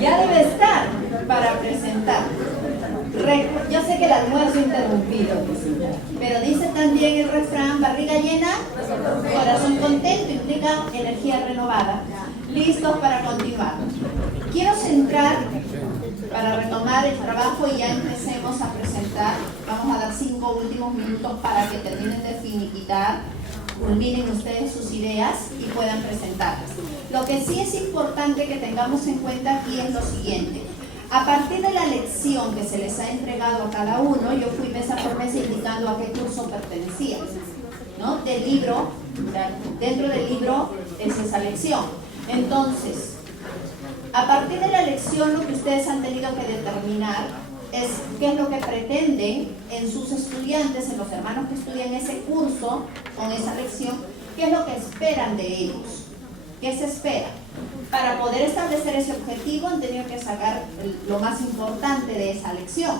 Ya debe estar para presentar. Yo sé que el almuerzo interrumpido, pero dice también el refrán, barriga llena, corazón contento, implica energía renovada. Listos para continuar. Quiero centrar para retomar el trabajo y ya empecemos a presentar. Vamos a dar 5 últimos minutos para que terminen de finiquitar, culminen ustedes sus ideas y puedan presentarlas. Lo que sí es importante que tengamos en cuenta aquí es lo siguiente. A partir de la lección que se les ha entregado a cada uno, yo fui mesa por mesa indicando a qué curso pertenecía, ¿no? Del libro, dentro del libro es esa lección. Entonces, a partir de la lección lo que ustedes han tenido que determinar es qué es lo que pretenden en sus estudiantes, en los hermanos que estudian ese curso con esa lección, qué es lo que esperan de ellos, qué se espera. Para poder establecer ese objetivo han tenido que sacar lo más importante de esa lección,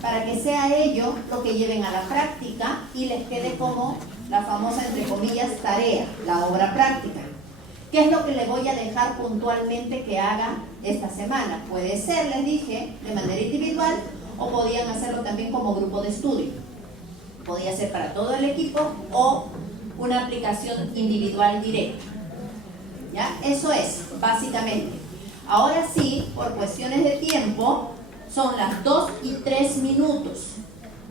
para que sea ello lo que lleven a la práctica y les quede como la famosa, entre comillas, tarea, la obra práctica. ¿Qué es lo que le voy a dejar puntualmente que haga esta semana? Puede ser, les dije, de manera individual o podían hacerlo también como grupo de estudio. Podía ser para todo el equipo o una aplicación individual directa. ¿Ya? Eso es, básicamente. Ahora sí, por cuestiones de tiempo, son las 2 y 3 minutos.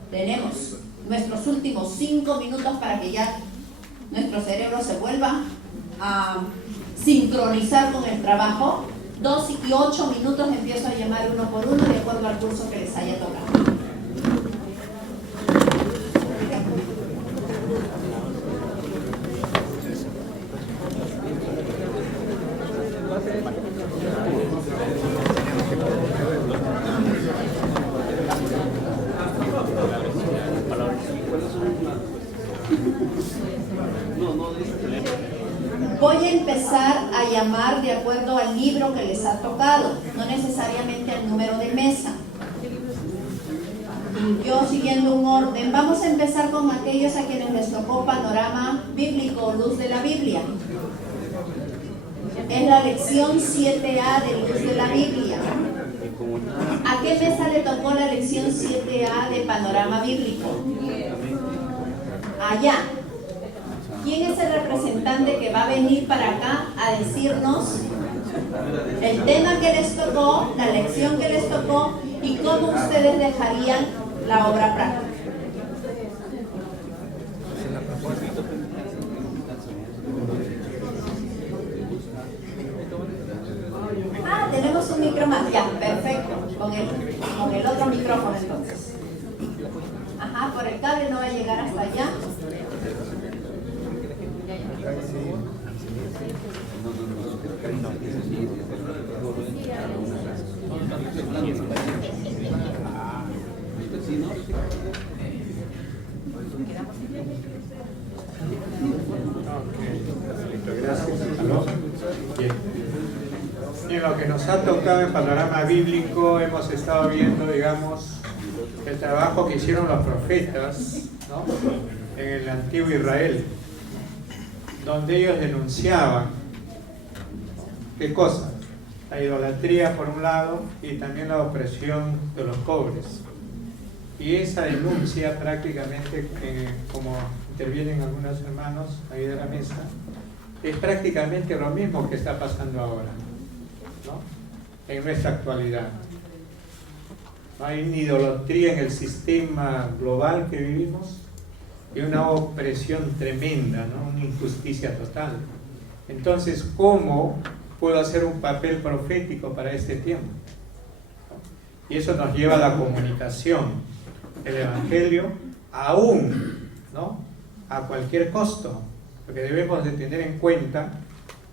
Tenemos nuestros últimos 5 minutos para que ya nuestro cerebro se vuelva a sincronizar con el trabajo. 2 y 8 minutos empiezo a llamar uno por uno de acuerdo al curso que les haya tocado. Voy a empezar a llamar de acuerdo al libro que les ha tocado, no necesariamente al número de mesa. Yo siguiendo un orden, vamos a empezar con aquellos a quienes les tocó panorama bíblico, luz de la Biblia. Es la lección 7A de luz de la Biblia. ¿A qué mesa le tocó la lección 7A de panorama bíblico? Allá. ¿Quién es el representante que va a venir para acá a decirnos el tema que les tocó, la lección que les tocó y cómo ustedes dejarían la obra práctica? Tenemos un micro más, ya, perfecto, con el otro micrófono entonces. Ajá, por el cable no va a llegar hasta allá. Gracias. Bien. En lo que nos ha tocado en panorama bíblico hemos estado viendo, digamos, el trabajo que hicieron los profetas, ¿no?, en el antiguo Israel, donde ellos denunciaban, ¿qué cosa? La idolatría por un lado y también la opresión de los pobres. Y esa denuncia prácticamente, como intervienen algunos hermanos ahí de la mesa, es prácticamente lo mismo que está pasando ahora, ¿no?, en nuestra actualidad. Hay una idolatría en el sistema global que vivimos y una opresión tremenda, ¿no?, una injusticia total. Entonces, ¿cómo puedo hacer un papel profético para este tiempo? Y eso nos lleva a la comunicación del Evangelio, aún, ¿no?, a cualquier costo, porque debemos de tener en cuenta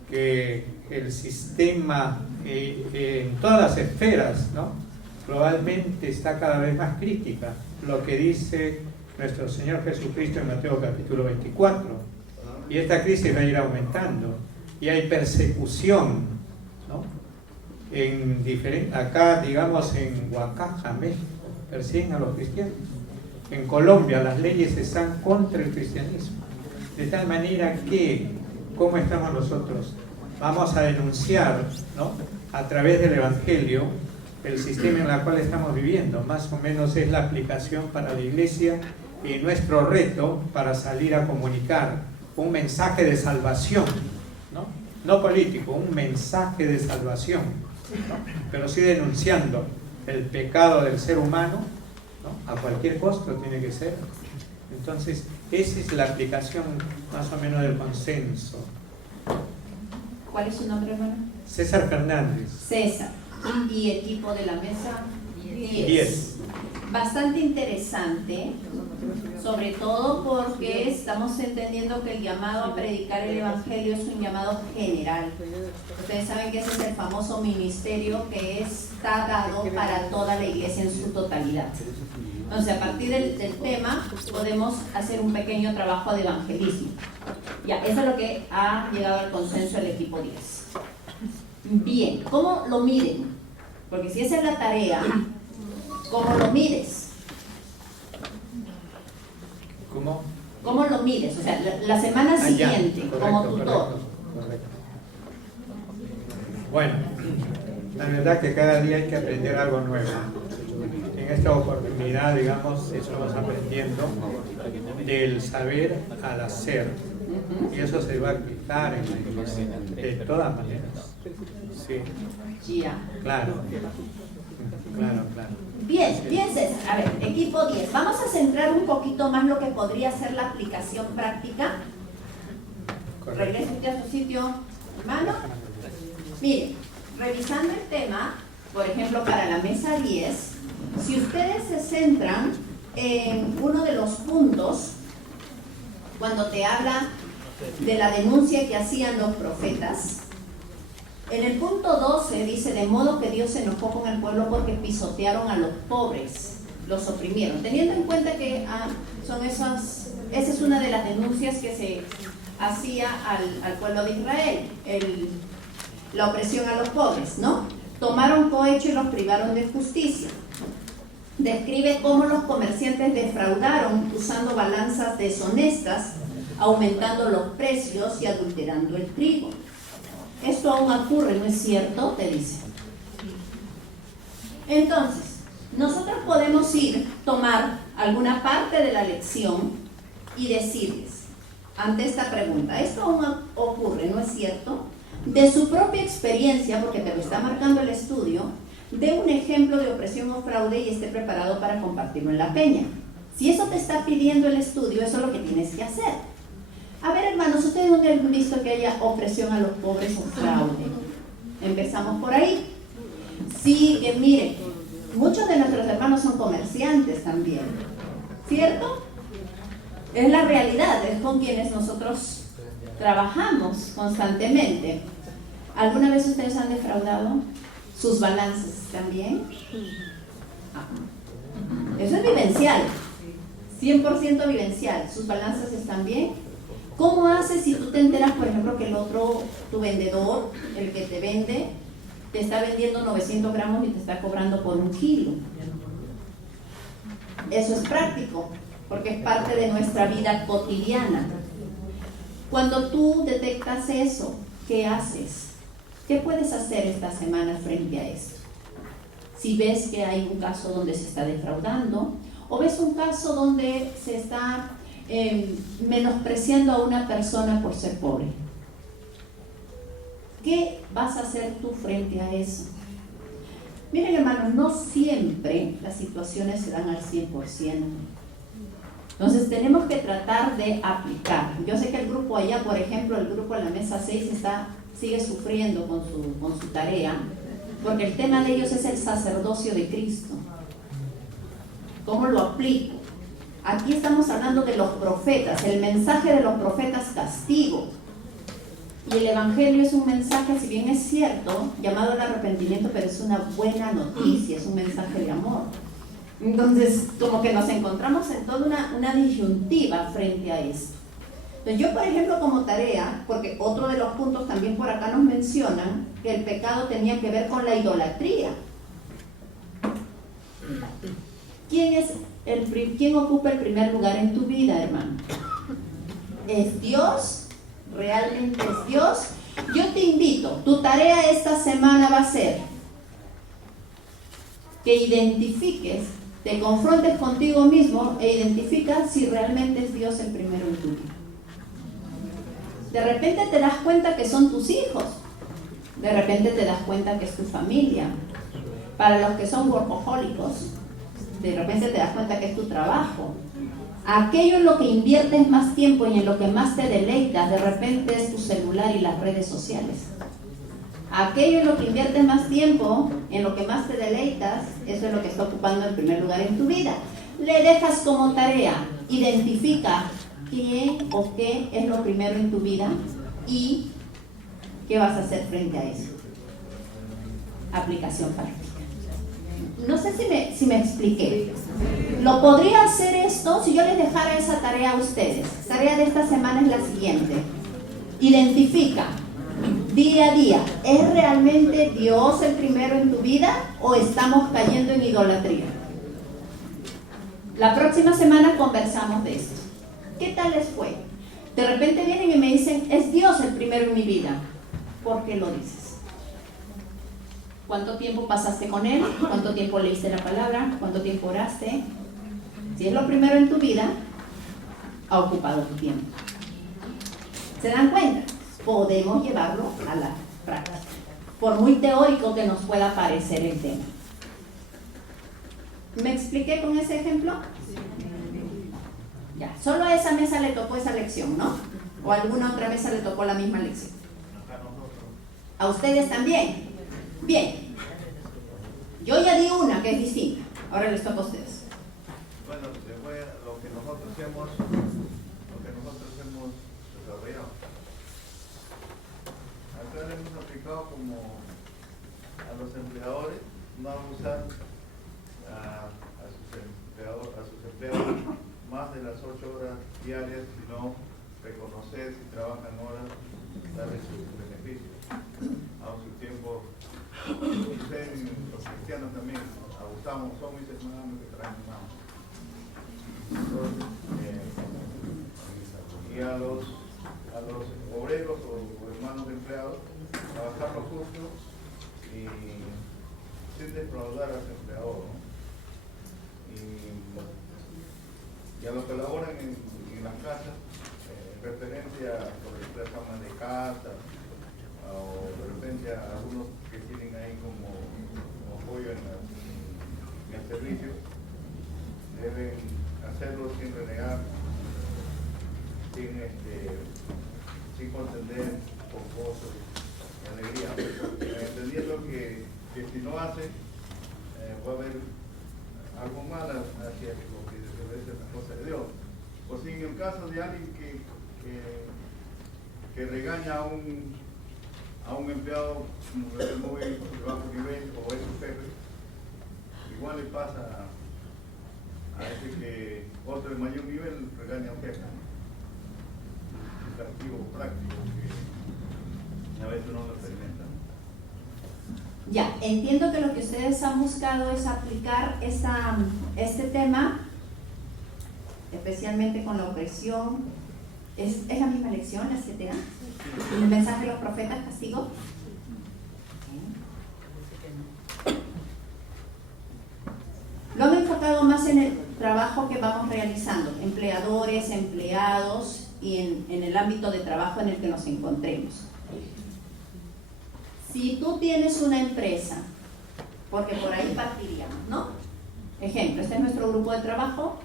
que el sistema en todas las esferas, ¿no?, globalmente está cada vez más crítica, lo que dice nuestro Señor Jesucristo en Mateo capítulo 24, y esta crisis va a ir aumentando, y hay persecución, ¿no?, acá, digamos, en Huacaja, México, persiguen a los cristianos. En Colombia las leyes están contra el cristianismo, de tal manera que, ¿cómo estamos nosotros? vamos a denunciar, ¿no?, a través del Evangelio el sistema en el cual estamos viviendo. Más o menos es la aplicación para la Iglesia y nuestro reto para salir a comunicar un mensaje de salvación, ¿no? No político, un mensaje de salvación, ¿no?, pero sí denunciando el pecado del ser humano, ¿no?, a cualquier costo tiene que ser. Entonces, esa es la aplicación más o menos del consenso. ¿Cuál es su nombre, hermano? César Fernández. César. Y equipo de la mesa 10. Bastante interesante, sobre todo porque estamos entendiendo que el llamado a predicar el Evangelio es un llamado general. Ustedes saben que ese es el famoso ministerio que está dado para toda la iglesia en su totalidad. Entonces, a partir del tema podemos hacer un pequeño trabajo de evangelismo. Ya, eso es lo que ha llegado al consenso del equipo 10. Bien, ¿cómo lo miden? Porque si esa es la tarea, ¿cómo lo mides? ¿Cómo? ¿Cómo lo mides? O sea, la semana siguiente, correcto, como tutor. correcto. Bueno, la verdad que cada día hay que aprender algo nuevo. En esta oportunidad, digamos, estamos aprendiendo del saber al hacer. Y eso se va a aplicar en la iglesia, de todas maneras. Sí. Ya. Claro. Bien, César. A ver, equipo 10. Vamos a centrar un poquito más lo que podría ser la aplicación práctica. Regrese usted a su sitio, hermano. Miren, revisando el tema, por ejemplo, para la mesa 10, si ustedes se centran en uno de los puntos, cuando te habla de la denuncia que hacían los profetas, en el punto 12 dice: de modo que Dios se enojó con el pueblo porque pisotearon a los pobres, los oprimieron. Teniendo en cuenta que esa es una de las denuncias que se hacía al pueblo de Israel, la opresión a los pobres, ¿no? Tomaron cohecho y los privaron de justicia. Describe cómo los comerciantes defraudaron usando balanzas deshonestas, aumentando los precios y adulterando el trigo. Esto aún ocurre, ¿no es cierto? Te dice. Entonces, nosotros podemos tomar alguna parte de la lección y decirles, ante esta pregunta, esto aún ocurre, ¿no es cierto? De su propia experiencia, porque te lo está marcando el estudio, dé un ejemplo de opresión o fraude y esté preparado para compartirlo en la peña. Si eso te está pidiendo el estudio, eso es lo que tienes que hacer. A ver, hermanos, ¿ustedes dónde han visto que haya opresión a los pobres o fraude? Empezamos por ahí. Sí, que miren, muchos de nuestros hermanos son comerciantes también, ¿cierto? Es la realidad, es con quienes nosotros trabajamos constantemente. ¿Alguna vez ustedes han defraudado sus balanzas también? Eso es vivencial, 100% vivencial. ¿Sus balanzas están bien? ¿Cómo haces si tú te enteras, por ejemplo, que el otro, tu vendedor, el que te vende, te está vendiendo 900 gramos y te está cobrando por 1 kilo? Eso es práctico, porque es parte de nuestra vida cotidiana. Cuando tú detectas eso, ¿qué haces? ¿Qué puedes hacer esta semana frente a esto? Si ves que hay un caso donde se está defraudando, o ves un caso donde se está menospreciando a una persona por ser pobre, ¿qué vas a hacer tú frente a eso? Miren, hermanos, no siempre las situaciones se dan al 100%. Entonces tenemos que tratar de aplicar. Yo sé que el grupo allá, por ejemplo, el grupo en la mesa 6 sigue sufriendo con su tarea, porque el tema de ellos es el sacerdocio de Cristo. ¿Cómo lo aplico? Aquí estamos hablando de los profetas, el mensaje de los profetas castigo. Y el evangelio es un mensaje, si bien es cierto, llamado al arrepentimiento, pero es una buena noticia, es un mensaje de amor. Entonces, como que nos encontramos en toda una disyuntiva frente a esto. Entonces, yo, por ejemplo, como tarea, porque otro de los puntos también por acá nos mencionan que el pecado tenía que ver con la idolatría. ¿Quién ocupa el primer lugar en tu vida, hermano? ¿Es Dios? ¿Realmente es Dios? Yo te invito, tu tarea esta semana va a ser que identifiques, te confrontes contigo mismo e identificas si realmente es Dios el primero en tu vida. De repente te das cuenta que son tus hijos, de repente te das cuenta que es tu familia. Para los que son workahólicos, de repente te das cuenta que es tu trabajo. Aquello en lo que inviertes más tiempo y en lo que más te deleitas, de repente es tu celular y las redes sociales. Aquello en lo que inviertes más tiempo, en lo que más te deleitas, eso es lo que está ocupando el primer lugar en tu vida. Le dejas como tarea, identifica quién o qué es lo primero en tu vida y qué vas a hacer frente a eso. Aplicación práctica. No sé si me expliqué. Lo podría hacer esto si yo les dejara esa tarea a ustedes. La tarea de esta semana es la siguiente. Identifica día a día, ¿es realmente Dios el primero en tu vida o estamos cayendo en idolatría? La próxima semana conversamos de esto. ¿Qué tal les fue? De repente vienen y me dicen, es Dios el primero en mi vida. ¿Por qué lo dices? ¿Cuánto tiempo pasaste con Él? ¿Cuánto tiempo leíste la palabra? ¿Cuánto tiempo oraste? Si es lo primero en tu vida, ha ocupado tu tiempo. ¿Se dan cuenta? Podemos llevarlo a la práctica, por muy teórico que nos pueda parecer el tema. ¿Me expliqué con ese ejemplo? Ya, solo a esa mesa le tocó esa lección, ¿no? ¿O a alguna otra mesa le tocó la misma lección? ¿A ustedes también? Bien. Yo ya di una que es distinta. Ahora les toca a ustedes. Bueno, lo que nosotros hemos desarrollado. Acá le hemos aplicado como a los empleadores no abusar a sus empleados más de las 8 horas diarias, sino reconocer si trabajan horas, darles sus beneficios, a su tiempo. Ustedes, los cristianos también, abusamos, son mis hermanos que traen más. Y a los obreros o hermanos empleados, trabajar lo justo y sin defraudar al empleador, ¿no? Y a los que laboran en las casas, referencia por ejemplo a amas de casa o de repente a algunos que tienen ahí como apoyo en el servicio, deben hacerlo sin renegar, sin contender, con gozo y alegría, entendiendo que si no hacen puede haber algo malo hacia lo que debe ser la cosa de Dios. O si en el caso de alguien que regaña a un empleado muy de bajo nivel o es su jefe, igual le pasa a ese que otro de mayor nivel regaña a un jefe. Un castigo práctico que a veces uno lo experimenta. Ya, entiendo que lo que ustedes han buscado es aplicar este tema, especialmente con la opresión. ¿Es la misma lección, la 7A? ¿El mensaje de los profetas, castigo? Lo han enfocado más en el trabajo que vamos realizando, empleadores, empleados y en el ámbito de trabajo en el que nos encontremos. Si tú tienes una empresa, porque por ahí partiríamos, ¿no? Ejemplo, este es nuestro grupo de trabajo.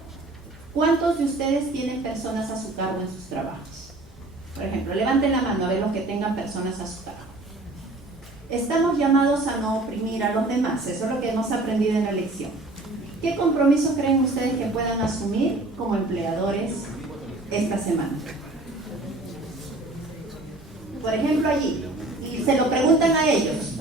¿Cuántos de ustedes tienen personas a su cargo en sus trabajos? Por ejemplo, levanten la mano a ver los que tengan personas a su cargo. Estamos llamados a no oprimir a los demás, eso es lo que hemos aprendido en la lección. ¿Qué compromisos creen ustedes que puedan asumir como empleadores esta semana? Por ejemplo, allí, y se lo preguntan a ellos,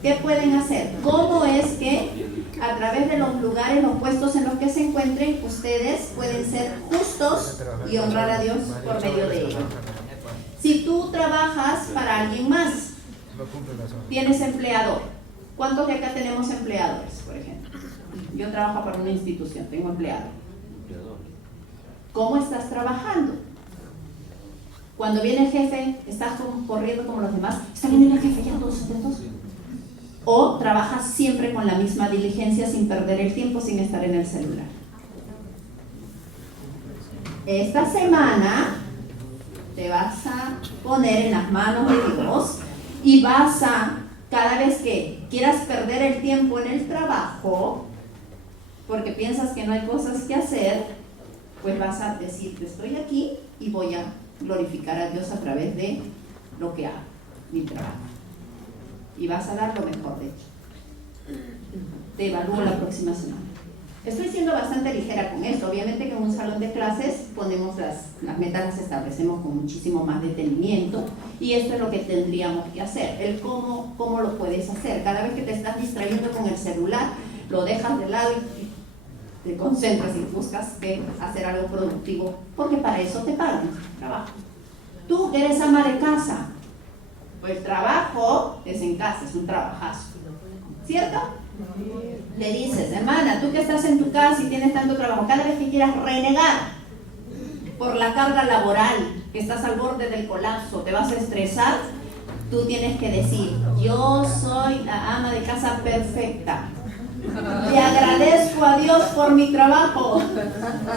¿qué pueden hacer? ¿Cómo es que a través de los lugares, los puestos en los que se encuentren, ustedes pueden ser justos y honrar a Dios por medio de ello? Si tú trabajas para alguien más, tienes empleador. ¿Cuántos de acá tenemos empleadores, por ejemplo? Yo trabajo para una institución, tengo empleado. ¿Cómo estás trabajando? Cuando viene el jefe, ¿estás corriendo como los demás? ¿Está viniendo el jefe ya todos atentos? ¿O trabajas siempre con la misma diligencia sin perder el tiempo, sin estar en el celular? Esta semana te vas a poner en las manos de Dios y vas a, cada vez que quieras perder el tiempo en el trabajo, porque piensas que no hay cosas que hacer, pues vas a decir que estoy aquí y voy a glorificar a Dios a través de lo que hago, mi trabajo. Y vas a dar lo mejor de ello. Te evalúo la próxima semana. Estoy siendo bastante ligera con esto. Obviamente que en un salón de clases ponemos las metas, las establecemos con muchísimo más detenimiento, y esto es lo que tendríamos que hacer. El cómo lo puedes hacer. Cada vez que te estás distrayendo con el celular, lo dejas de lado y te concentras y buscas hacer algo productivo, porque para eso te pagan, trabajo. Tú eres ama de casa, pues el trabajo es en casa, es un trabajazo, ¿cierto? Le dices, hermana, tú que estás en tu casa y tienes tanto trabajo, cada vez que quieras renegar por la carga laboral, que estás al borde del colapso, te vas a estresar, tú tienes que decir, yo soy la ama de casa perfecta. Le agradezco a Dios por mi trabajo,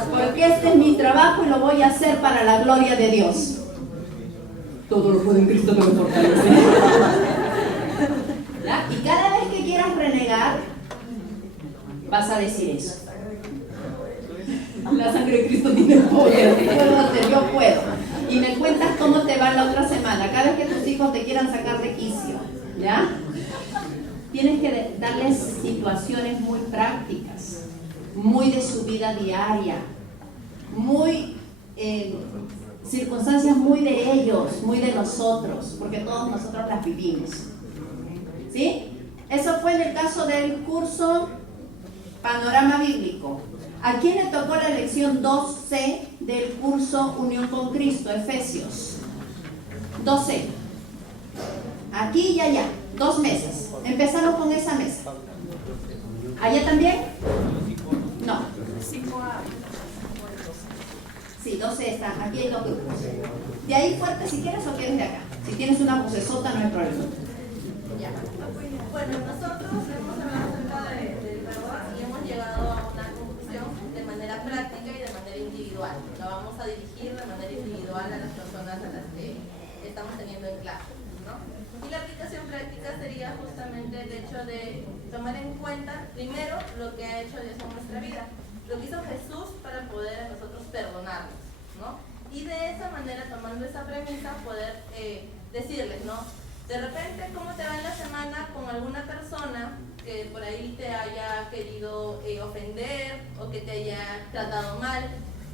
porque este es mi trabajo y lo voy a hacer para la gloria de Dios. Todo lo puede en Cristo que me fortalece. ¿Ya? Y cada vez que quieras renegar, vas a decir eso. La sangre de Cristo tiene poder, puedo hacer, yo puedo. Y me cuentas cómo te va la otra semana, cada vez que tus hijos te quieran sacar de quicio, ¿ya? Tienes que darles situaciones muy prácticas, muy de su vida diaria, muy circunstancias muy de ellos, muy de nosotros, porque todos nosotros las vivimos. ¿Sí? Eso fue en el caso del curso Panorama Bíblico. ¿A quién le tocó la lección 2C del curso Unión con Cristo, Efesios? 2C. Aquí y allá, 2 mesas. Empezamos con esa mesa. ¿Allá también? No. 5A. Sí, 12 están. Aquí hay 2 grupos. De ahí fuerte si quieres o quieres de acá. Si tienes una vocesota no hay problema. Ya. Bueno, nosotros hemos hablado acerca del perdón y hemos llegado a una conclusión de manera práctica y de manera individual. Lo vamos a dirigir de manera individual a las personas a las que estamos teniendo en clase, ¿no? Y la aplicación práctica sería justamente el hecho de tomar en cuenta primero lo que ha hecho Dios en nuestra vida, lo que hizo Jesús para poder a nosotros perdonarnos, ¿no? Y de esa manera, tomando esa premisa, poder decirles, ¿no? De repente, ¿cómo te va en la semana con alguna persona que por ahí te haya querido ofender o que te haya tratado mal?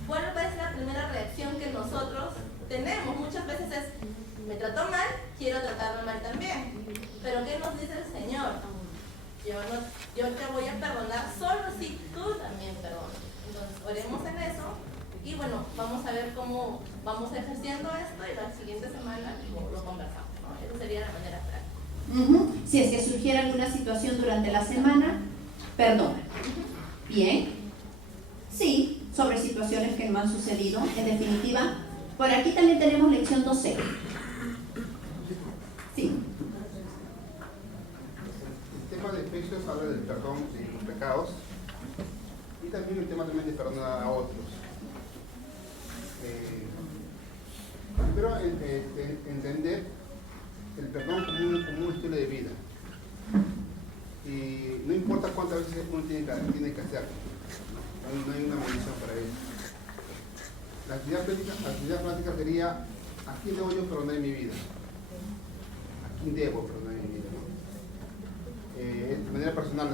¿Cuál va a ser la primera reacción que nosotros tenemos? Muchas veces es, me trató mal, quiero tratarme mal también. Pero ¿qué nos dice el Señor? Yo te voy a perdonar solo si tú también perdonas. Entonces, oremos en eso y bueno, vamos a ver cómo vamos ejerciendo esto y la siguiente semana lo conversamos, ¿no? Esa sería la manera práctica. Si es que surgiera alguna situación durante la semana, perdona. Bien. Sí, sobre situaciones que no han sucedido. En definitiva, por aquí también tenemos lección 12. Sí. El tema de Efesios habla del perdón de los pecados y también el tema también de perdonar a otros. Primero, entender el perdón como un estilo de vida. Y no importa cuántas veces uno tiene que hacerlo, no hay una medición para ello. La actividad práctica sería: ¿a quién debo yo perdonar en mi vida? ¿A quién debo perdonar en mi vida? De manera personal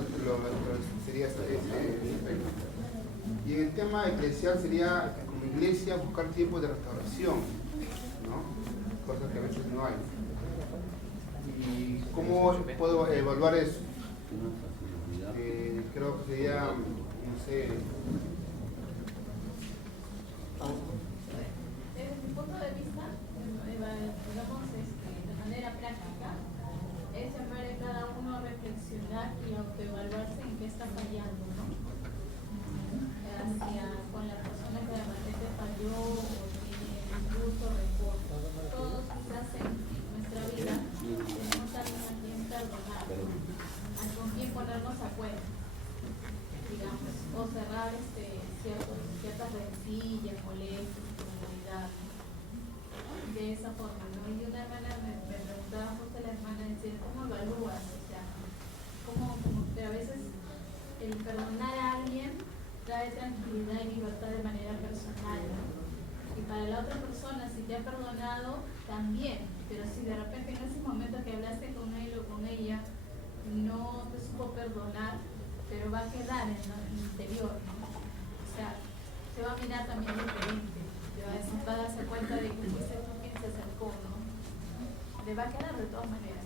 sería ese aspecto. Y en el tema eclesial sería, como iglesia, buscar tiempos de restauración, ¿no? Cosas que a veces no hay. ¿Y cómo puedo evaluar eso? Creo que sería, no sé... Desde mi punto de vista, digamos, de manera práctica, es llamar a cada uno a reflexionar y autoevaluarse en qué está fallando, ¿no? Con la persona que de repente falló o tiene autorrencor. Todos quizás en nuestra vida tenemos a alguien a quien perdonar, con quien ponernos a cuenta, digamos, o cerrar ciertas rencillas, molestias, incomodidad, de esa forma, ¿no? Y una hermana me preguntaba justo la hermana, decir, ¿cómo evalúas? O sea, como que a veces el perdonar a alguien trae tranquilidad y libertad de manera personal, ¿no? Y para la otra persona, si te ha perdonado, también, pero si de repente en ese momento que hablaste con él o con ella no te supo perdonar, pero va a quedar en el interior, ¿no? O sea, se va a mirar también diferente, va a darse cuenta de que fuiste tú quien se acercó, ¿no? Le va a quedar de todas maneras.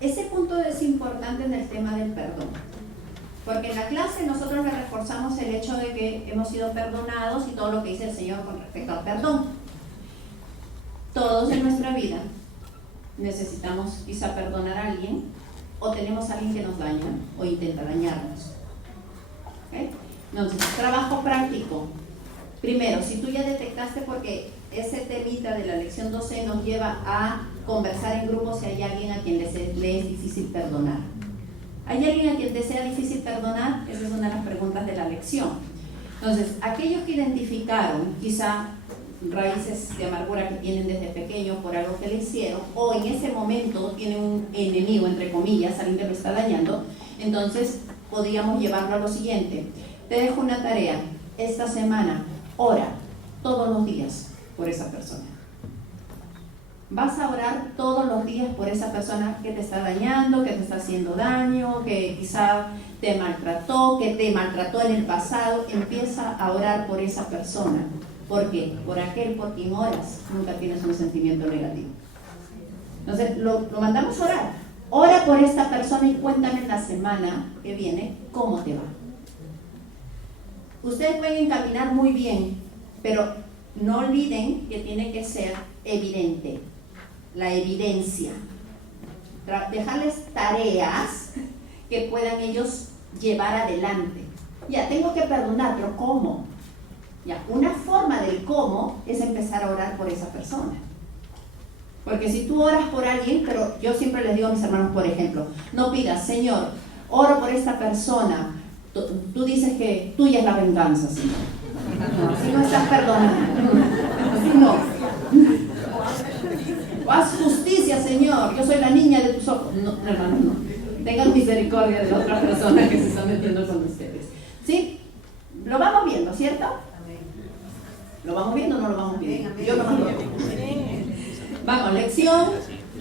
Ese punto es importante en el tema del perdón, porque en la clase nosotros le reforzamos el hecho de que hemos sido perdonados y todo lo que dice el Señor con respecto al perdón. Todos en nuestra vida necesitamos quizá perdonar a alguien, o tenemos a alguien que nos daña o intenta dañarnos. ¿Okay? Entonces, trabajo práctico. Primero, si tú ya detectaste, porque ese temita de la lección 12 nos lleva a conversar en grupo si hay alguien a quien le es difícil perdonar. ¿Hay alguien a quien te sea difícil perdonar? Esa es una de las preguntas de la lección. Entonces, aquellos que identificaron quizá raíces de amargura que tienen desde pequeños por algo que le hicieron, o en ese momento tienen un enemigo, entre comillas, alguien que lo está dañando, entonces podríamos llevarlo a lo siguiente. Te dejo una tarea. Esta semana, ora todos los días por esa persona. Vas a orar todos los días por esa persona que te está dañando, que te está haciendo daño, que quizá te maltrató, que te maltrató en el pasado. Empieza a orar por esa persona. ¿Por qué? Por aquel por quien oras, nunca tienes un sentimiento negativo. Entonces, lo mandamos a orar. Ora por esta persona y cuéntame en la semana que viene cómo te va. Ustedes pueden encaminar muy bien, pero no olviden que tiene que ser evidente. La evidencia. Dejarles tareas que puedan ellos llevar adelante. Ya, tengo que perdonar, pero ¿cómo? Ya, una forma del cómo es empezar a orar por esa persona. Porque si tú oras por alguien, pero yo siempre les digo a mis hermanos, por ejemplo, no pidas, Señor, oro por esta persona. Tú dices que tuya es la venganza, Señor. No, si no estás perdonando. No. Haz justicia, Señor. Yo soy la niña de tus ojos. No, hermano, no. Tengan misericordia de otra persona que se está metiendo con ustedes. ¿Sí? Lo vamos viendo, ¿cierto? ¿Lo vamos viendo o no lo vamos viendo? Yo lo vamos viendo. Vamos, lección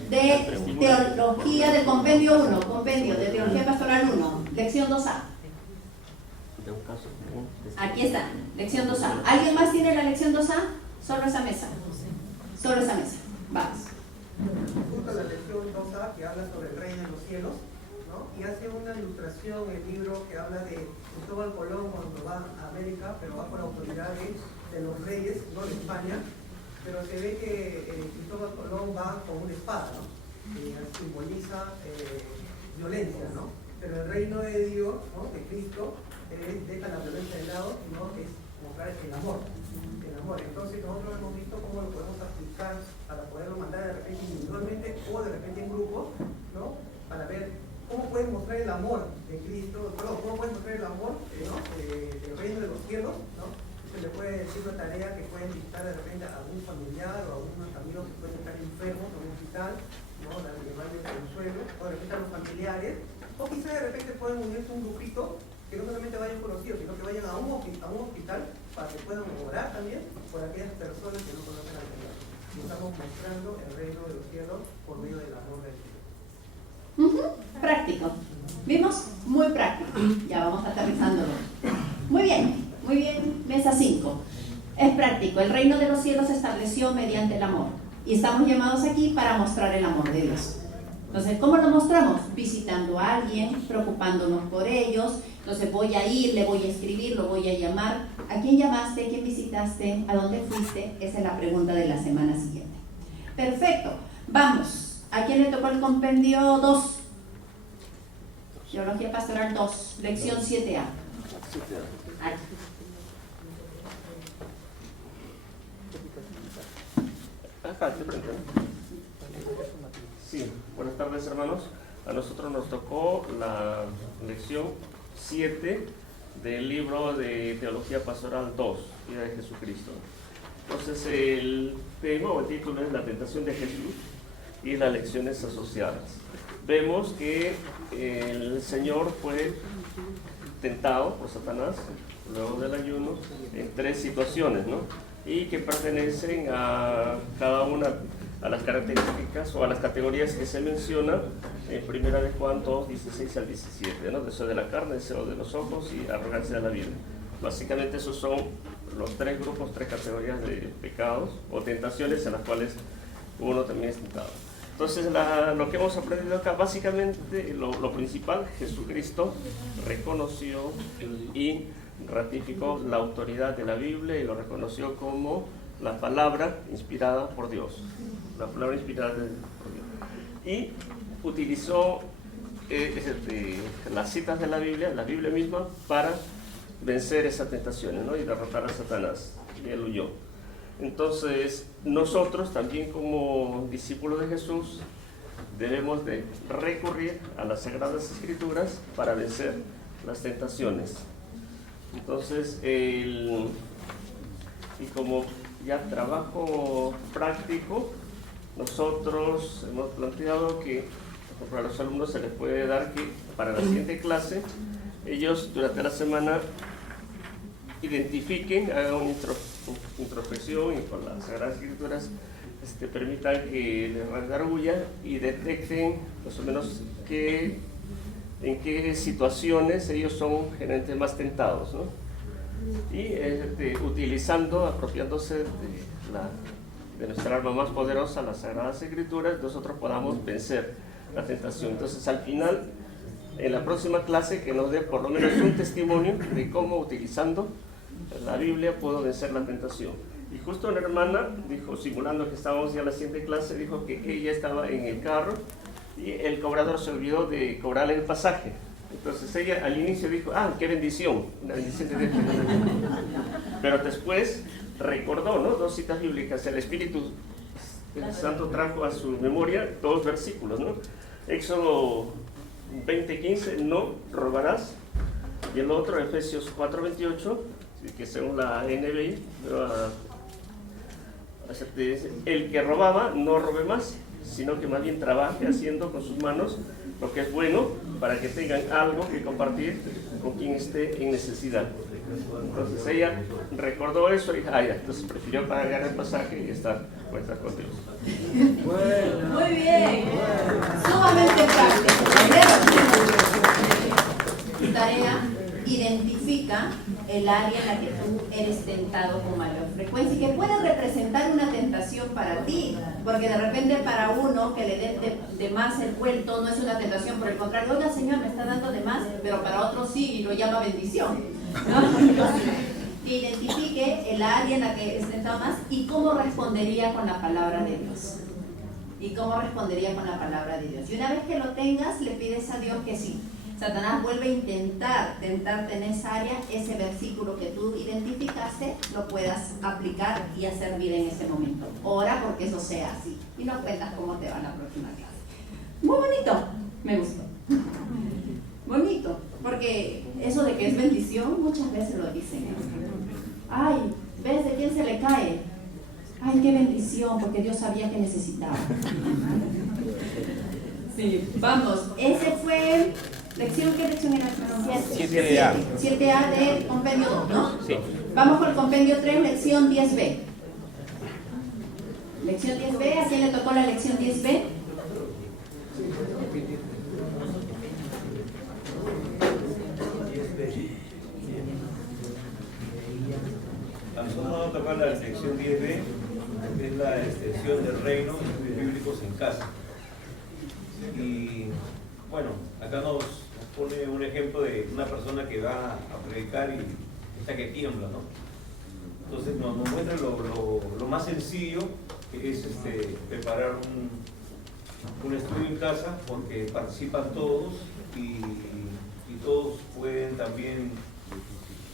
de teología del compendio 1, compendio de teología pastoral 1, lección 2A. Aquí está, lección 2A. ¿Alguien más tiene la lección 2A? Solo esa mesa. Solo esa mesa. Vamos. Justo la lección 2A que habla sobre el reino de los cielos, ¿no? Y hace una ilustración el libro que habla de Cristóbal Colón cuando va a América, pero va por autoridad de los reyes, no de España, pero se ve que Cristóbal Colón va con una espada, ¿no? Que simboliza violencia, ¿no? Pero el reino de Dios, ¿no? De Cristo, deja la violencia de lado, sino es mostrar el amor. El amor. Entonces nosotros hemos visto cómo lo podemos aplicar para poderlo mandar de repente individualmente o de repente en grupo, ¿no? Para ver cómo pueden mostrar el amor de Cristo, perdón, cómo pueden mostrar el amor, ¿no? Del reino de los cielos, ¿no? Se le puede decir una tarea que pueden visitar de repente a algún familiar o a algunos amigos que pueden estar enfermos en un hospital, ¿no? Llevarles consuelo, o de repente a los familiares, o quizás de repente pueden unirse a un grupito que no solamente vayan conocidos, sino que vayan a un hospital para que puedan orar también por aquellas personas que no conocen al Señor. Y estamos mostrando el reino de los cielos por medio del amor del Señor. Práctico. ¿Vimos? Muy práctico. Ya vamos aterrizándolo. Muy bien, mesa 5. Es práctico. El reino de los cielos se estableció mediante el amor. Y estamos llamados aquí para mostrar el amor de Dios. Entonces, ¿cómo lo mostramos? Visitando a alguien, preocupándonos por ellos. Entonces voy a ir, le voy a escribir, lo voy a llamar. ¿A quién llamaste? ¿A quién visitaste? ¿A dónde fuiste? Esa es la pregunta de la semana siguiente. Perfecto. Vamos. ¿A quién le tocó el compendio 2? Teología Pastoral 2, lección 7A. Aquí. Acá, de frente. Sí, buenas tardes, hermanos. A nosotros nos tocó la lección 7 del libro de Teología Pastoral 2, Vida de Jesucristo. Entonces, el tema o el título es La tentación de Jesús y las lecciones asociadas. Vemos que el Señor fue tentado por Satanás luego del ayuno en 3 situaciones, ¿no? Y que pertenecen a cada una a las características o a las categorías que se mencionan en 1 de Juan 2, 16 al 17, ¿no? Deseo de la carne, deseo de los ojos y arrogancia de la vida. Básicamente esos son los 3 grupos, 3 categorías de pecados o tentaciones en las cuales uno también es tentado. Entonces, lo que hemos aprendido acá, básicamente, lo principal, Jesucristo reconoció y ratificó la autoridad de la Biblia y lo reconoció como la palabra inspirada por Dios. La palabra inspirada por Dios. Y utilizó las citas de la Biblia misma, para vencer esas tentaciones, ¿no? Y derrotar a Satanás. Y él huyó. Entonces, nosotros también como discípulos de Jesús debemos de recurrir a las Sagradas Escrituras para vencer las tentaciones. Entonces, y como ya trabajo práctico, nosotros hemos planteado que a los alumnos se les puede dar que para la siguiente clase, ellos durante la semana identifiquen, hagan una introspección y con las Sagradas Escrituras permitan que les redarguya y detecten más o menos en qué situaciones ellos son generalmente más tentados, ¿no? Y utilizando, apropiándose de nuestra arma más poderosa, las Sagradas Escrituras, nosotros podamos vencer la tentación. Entonces, al final, en la próxima clase, que nos dé por lo menos un testimonio de cómo utilizando la Biblia puedo vencer la tentación. Y justo una hermana dijo, simulando que estábamos ya en la siguiente clase, dijo que ella estaba en el carro y el cobrador se olvidó de cobrarle el pasaje. Entonces ella al inicio dijo, qué bendición, una bendición de Dios. Pero después recordó, ¿no? 2 citas bíblicas. El Espíritu Santo trajo a su memoria 2 versículos, ¿no? Éxodo 20:15, no robarás. Y el otro, Efesios 4:28, que según la NBI, el que robaba no robe más, sino que más bien trabaje haciendo con sus manos lo que es bueno, para que tengan algo que compartir con quien esté en necesidad. Entonces ella recordó eso y dijo, entonces prefirió pagar el pasaje y estar puesta con Dios. Muy bien, sumamente práctico. Tu tarea, identifica el área en la que tú eres tentado con mayor frecuencia y que puede representar una tentación para ti, porque de repente para uno que le den de más el vuelto no es una tentación, por el contrario, oiga Señor, me está dando de más, pero para otro sí y lo llama bendición, ¿no? Que identifique el área en la que es tentado más y cómo respondería con la palabra de Dios. Y cómo respondería con la palabra de Dios. Y una vez que lo tengas, le pides a Dios que sí. Satanás vuelve a intentar tentarte en esa área, ese versículo que tú identificaste, lo puedas aplicar y hacer vida en ese momento. Ora porque eso sea así. Y nos cuentas cómo te va la próxima clase. Muy bonito, me gustó. Bonito, porque eso de que es bendición, muchas veces lo dicen. Ay, ¿ves de quién se le cae? Ay, qué bendición, porque Dios sabía que necesitaba. Sí, vamos, ese fue... ¿Lección? ¿Qué lección era? 7A. 7A de compendio 2, ¿no? Sí. Vamos con el compendio 3, lección 10B. Lección 10B, ¿a quién le tocó la lección 10B? A nosotros nos toca la lección 10B, que es la extensión del reino de estudios bíblicos en casa. Y bueno, acá nos pone un ejemplo de una persona que va a predicar y está que tiembla, ¿no? Entonces nos muestra lo más sencillo, que es preparar un estudio en casa, porque participan todos y todos pueden también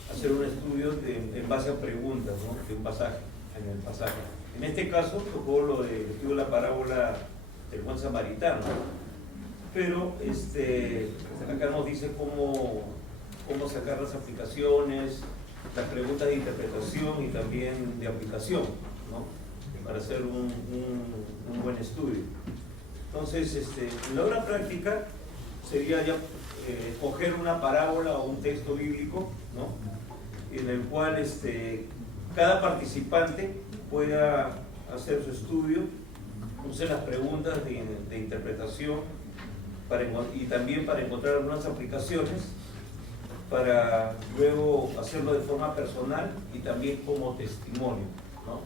hacer un estudio en base a preguntas, ¿no? De un pasaje, en el pasaje. En este caso tocó lo de la parábola del buen samaritano, pero acá nos dice cómo sacar las aplicaciones, las preguntas de interpretación y también de aplicación, ¿no? Para hacer un buen estudio. Entonces, en la hora práctica sería ya escoger una parábola o un texto bíblico, ¿no? En el cual cada participante pueda hacer su estudio, hacer las preguntas de interpretación y también para encontrar algunas aplicaciones, para luego hacerlo de forma personal y también como testimonio, ¿no?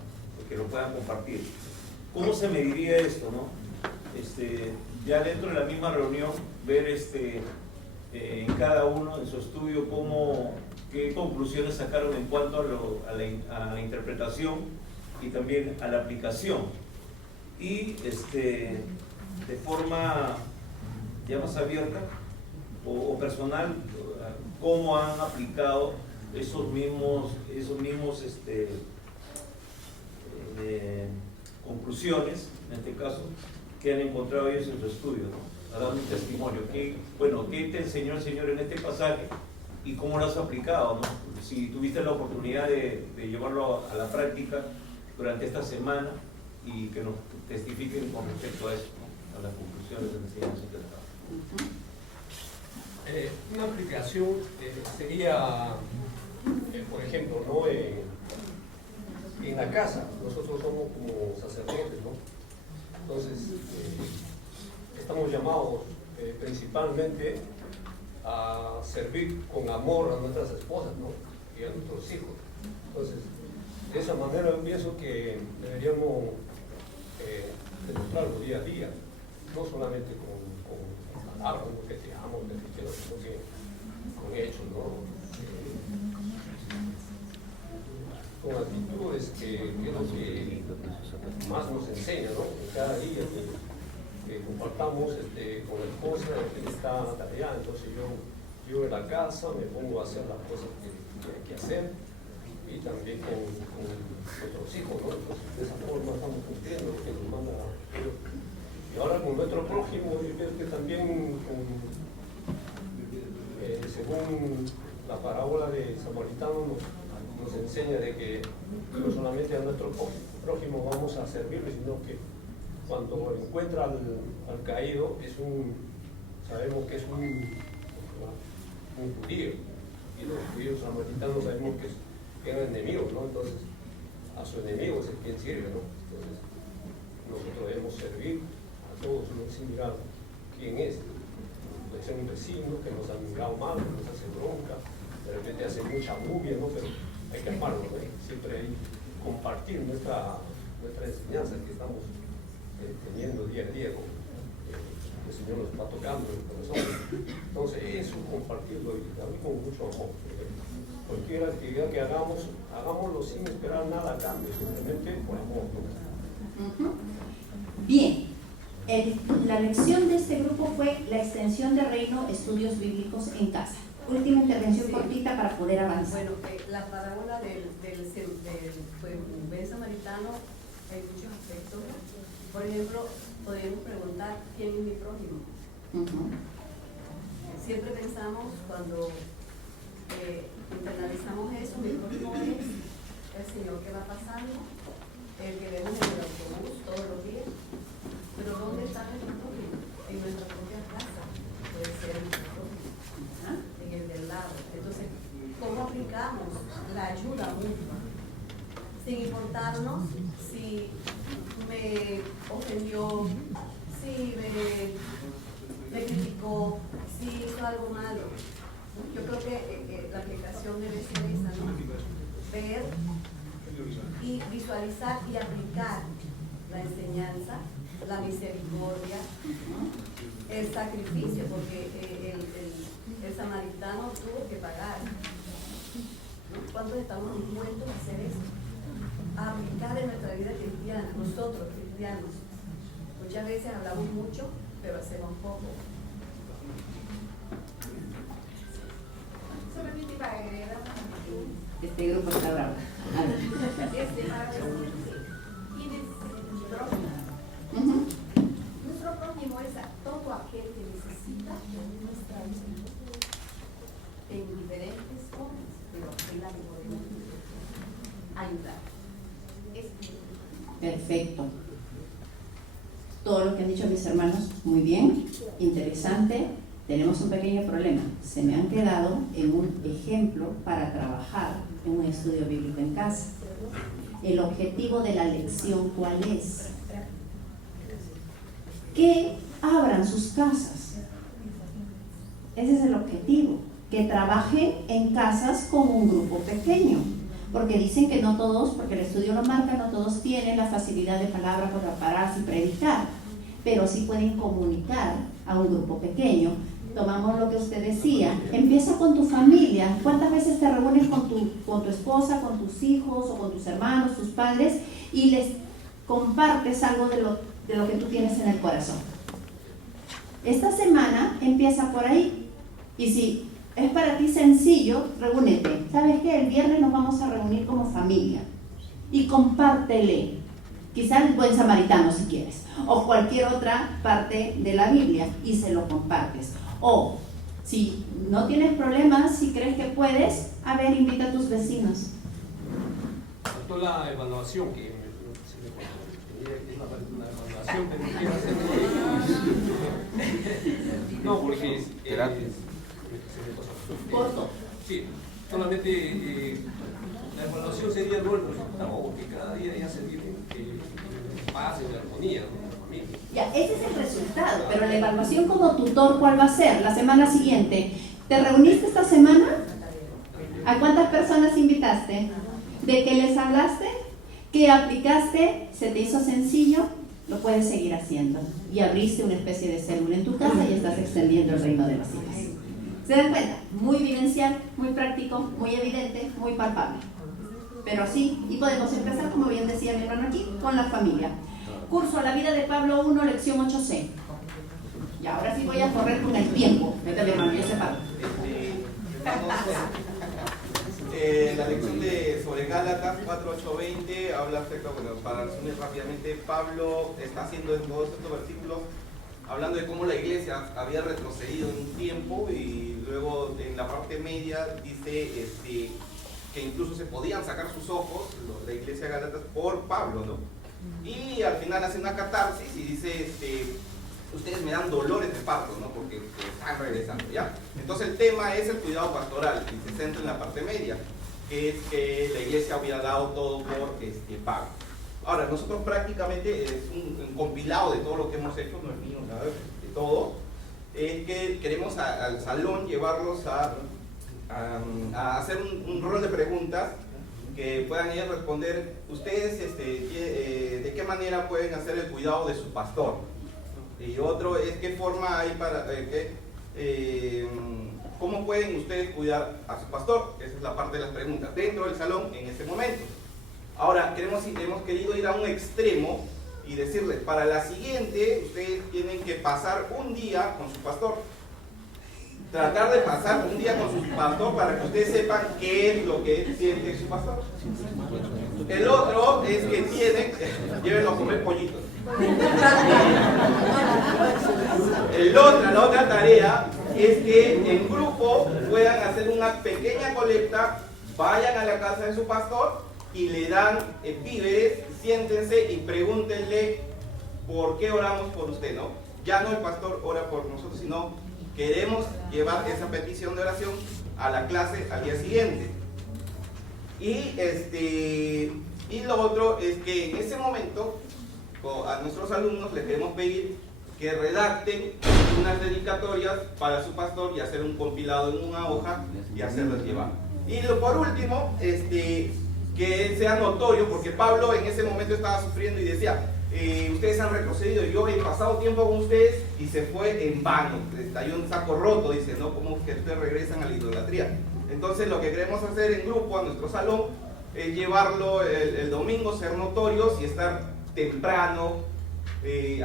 Que lo puedan compartir. ¿Cómo se mediría esto, no? Ya dentro de la misma reunión, ver en cada uno en su estudio qué conclusiones sacaron en cuanto a la interpretación y también a la aplicación. Y de forma ya más abierta o personal, cómo han aplicado esos mismos conclusiones, en este caso, que han encontrado ellos en su estudio, ¿no? Ha dado un testimonio. ¿Qué te enseñó el Señor en este pasaje y cómo lo has aplicado, ¿no? Si tuviste la oportunidad de llevarlo a la práctica durante esta semana y que nos testifiquen con respecto a eso, ¿no? A las conclusiones de la enseñanza que les Una aplicación sería, por ejemplo, ¿no? En la casa, nosotros somos como sacerdotes, ¿no? Entonces, estamos llamados principalmente a servir con amor a nuestras esposas, ¿no? Y a nuestros hijos. Entonces, de esa manera yo pienso que deberíamos demostrarlo día a día, no solamente con palabras, ¿no? Que te amo, que te quiero, sino que con hechos, ¿no? Con actitudes que es lo que más nos enseña, ¿no? Cada día que compartamos con la esposa que está tarea. Entonces yo en la casa me pongo a hacer las cosas que hay que hacer, y también con nuestros hijos, ¿no? Entonces, de esa forma estamos cumpliendo lo que nos manda Dios. Y ahora con nuestro prójimo, yo creo que también según la parábola de Samaritano nos enseña de que no solamente a nuestro prójimo vamos a servirle, sino que cuando encuentra al caído sabemos que es un judío, y los judíos samaritanos sabemos que eran enemigos, ¿no? Entonces a su enemigo es el quien sirve, ¿no? Entonces nosotros debemos servir a todos, no sin mirar quién es. Puede ser un vecino que nos ha mirado mal, que nos hace bronca, de repente hace mucha bulla, ¿no? Pero hay que amarlo, ¿no? Siempre hay que compartir nuestra enseñanza que estamos teniendo día a día, ¿no? El Señor nos está tocando en el corazón. Entonces eso, compartirlo y también con mucho amor. Cualquier actividad que hagámoslo sin esperar nada a cambio, simplemente por amor, ¿no? Bien, la lección de este grupo fue la extensión de Reino, estudios bíblicos en casa. Última intervención cortita para poder avanzar. Bueno, la parábola del buen samaritano hay muchos aspectos. Por ejemplo, podríamos preguntar quién es mi prójimo. Siempre pensamos cuando internalizamos eso, mi prójimo es el Señor que va pasando, el que vemos en el autobús todos los días. Pero ¿dónde está nuestro prójimo? En nuestra propia casa. Puede ser nuestro prójimo, en el del lado. Entonces, ¿cómo aplicamos la ayuda mutua? Sin importarnos si me ofendió, si me criticó, si hizo algo malo. Yo creo que la aplicación debe ser esa, ¿no? Ver y visualizar y aplicar la enseñanza, la misericordia, el sacrificio, porque el samaritano tuvo que pagar. ¿No? ¿Cuántos estamos dispuestos a hacer eso? A aplicar en nuestra vida cristiana, nosotros cristianos. Muchas veces hablamos mucho, pero hacemos poco. Solamente para agregar Este grupo está bravo. para decir, y perfecto. Todo lo que han dicho mis hermanos, muy bien, interesante. Tenemos un pequeño problema. Se me han quedado en un ejemplo para trabajar en un estudio bíblico en casa. El objetivo de la lección, ¿cuál es? Que abran sus casas. Ese es el objetivo. Que trabajen en casas con un grupo pequeño. Porque dicen que no todos, porque el estudio lo marca, no todos tienen la facilidad de palabra para pararse y predicar. Pero sí pueden comunicar a un grupo pequeño. Tomamos lo que usted decía, empieza con tu familia. ¿Cuántas veces te reúnes con tu esposa, con tus hijos o con tus hermanos, tus padres y les compartes algo de lo que tú tienes en el corazón? Esta semana empieza por ahí. Y si es para ti sencillo, reúnete. ¿Sabes qué? El viernes nos vamos a reunir como familia y compártele. Quizás el buen samaritano si quieres, o cualquier otra parte de la Biblia y se lo compartes. O si no tienes problemas, si crees que puedes, a ver, invita a tus vecinos. Faltó la evaluación que una evaluación que no quiero hacer. No, porque Corto. Sí, solamente la evaluación sería no el resultado, porque cada día ya se vive paz y armonía, ¿no? Ya, ese es el resultado, pero la evaluación como tutor, ¿cuál va a ser? La semana siguiente. ¿Te reuniste esta semana? ¿A cuántas personas invitaste? ¿De qué les hablaste? ¿Qué aplicaste? ¿Se te hizo sencillo? Lo puedes seguir haciendo. Y abriste una especie de célula en tu casa y estás extendiendo el reino de los hijos. ¿Se dan cuenta? Muy vivencial, muy práctico, muy evidente, muy palpable. Pero así, y podemos empezar, como bien decía mi hermano aquí, con la familia. Curso La vida de Pablo 1, lección 8c. Y ahora sí voy a correr con el tiempo. Vete, mi hermano, yo se paro. La lección sobre Gálatas 4:8-20 habla acerca, bueno, para resumir rápidamente, Pablo está haciendo en todos estos versículos hablando de cómo la iglesia había retrocedido en un tiempo y luego en la parte media dice que incluso se podían sacar sus ojos, la iglesia de Gálatas, por Pablo, ¿no? Y al final hace una catarsis y dice, ustedes me dan dolores de parto, ¿no? Porque están regresando, ¿ya? Entonces el tema es el cuidado pastoral y se centra en la parte media, que es que la iglesia había dado todo por Pablo. Ahora, nosotros prácticamente es un compilado de todo lo que hemos hecho, no es mío, nada, de todo, que queremos al salón llevarlos a hacer un rol de preguntas que puedan ellos responder. Ustedes de qué manera pueden hacer el cuidado de su pastor, y otro es qué forma hay para cómo pueden ustedes cuidar a su pastor. Esa es la parte de las preguntas dentro del salón en este momento. Ahora hemos querido ir a un extremo y decirles, para la siguiente ustedes tienen que pasar un día con su pastor, tratar de pasar un día con su pastor para que ustedes sepan qué es lo que siente su pastor. El otro es que llévenlo a comer pollitos. La otra tarea es que en grupo puedan hacer una pequeña colecta, vayan a la casa de su pastor y le dan víveres, siéntense y pregúntenle por qué oramos por usted, ¿no? Ya no el pastor ora por nosotros, sino queremos llevar esa petición de oración a la clase al día siguiente. Y lo otro es que en ese momento a nuestros alumnos les queremos pedir que redacten unas dedicatorias para su pastor y hacer un compilado en una hoja y hacerlos llevar. Y por último, que sea notorio, porque Pablo en ese momento estaba sufriendo y decía, ustedes han retrocedido, yo he pasado tiempo con ustedes y se fue en vano, estalló un saco roto, dice, ¿no? Como que ustedes regresan a la idolatría. Entonces lo que queremos hacer en grupo a nuestro salón es llevarlo el domingo, ser notorios y estar temprano,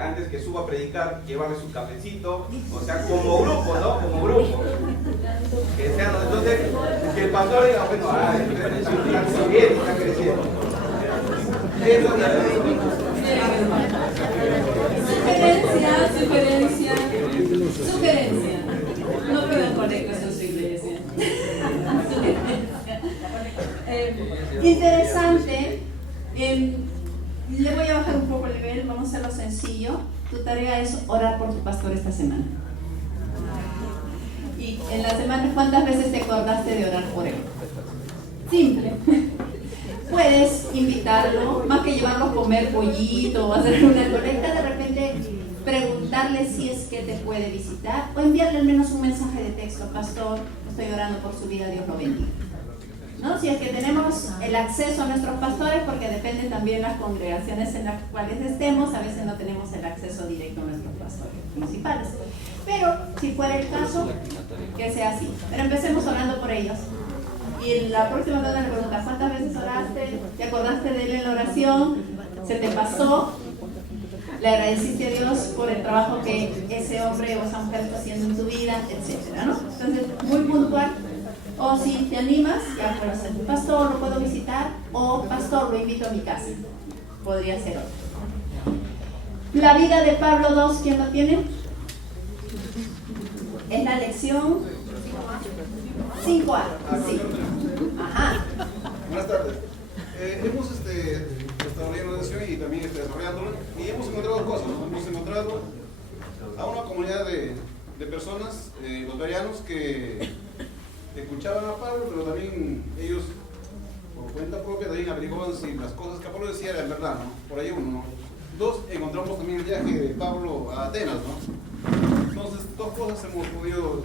antes que suba a predicar, llevarle su cafecito, o sea, como grupo, ¿no? Como grupo. Que sean, entonces, que el pastor diga, bueno, están bien, están creciendo. Sugerencia. No veo correcto en su iglesia. Interesante. Le voy a bajar un Tu tarea es orar por tu pastor esta semana. Y en la semana, ¿cuántas veces te acordaste de orar por él? Simple. Puedes invitarlo, más que llevarlo a comer pollito o hacer una colecta, de repente preguntarle si es que te puede visitar o enviarle al menos un mensaje de texto: pastor, estoy orando por su vida, Dios lo bendiga. ¿No? Si es que tenemos el acceso a nuestros pastores, porque dependen también las congregaciones en las cuales estemos, a veces no tenemos el acceso directo a nuestros pastores principales. Pero si fuera el caso, que sea así. Pero empecemos orando por ellos. Y en la próxima vez le preguntas: ¿cuántas veces oraste? ¿Te acordaste de él en la oración? ¿Se te pasó? ¿Le agradeciste a Dios por el trabajo que ese hombre o esa mujer está haciendo en tu vida? Etcétera, ¿no? Entonces, muy puntual. O si te animas, ya puedo ser tu pastor, lo puedo visitar, o pastor, lo invito a mi casa. Podría ser otro. La vida de Pablo 2, ¿quién lo tiene? Es la lección 5A. Sí. Ajá. Buenas tardes. Hemos estado leyendo la sesión y también desarrollándola, y hemos encontrado dos cosas, ¿no? Hemos encontrado a una comunidad de personas, los bereanos, que escuchaban a Pablo, pero también ellos, por cuenta propia, también averiguaban si las cosas que Pablo decía eran verdad, ¿no? Por ahí uno, ¿no? Dos, encontramos también el viaje de Pablo a Atenas, ¿no? Entonces, dos cosas hemos podido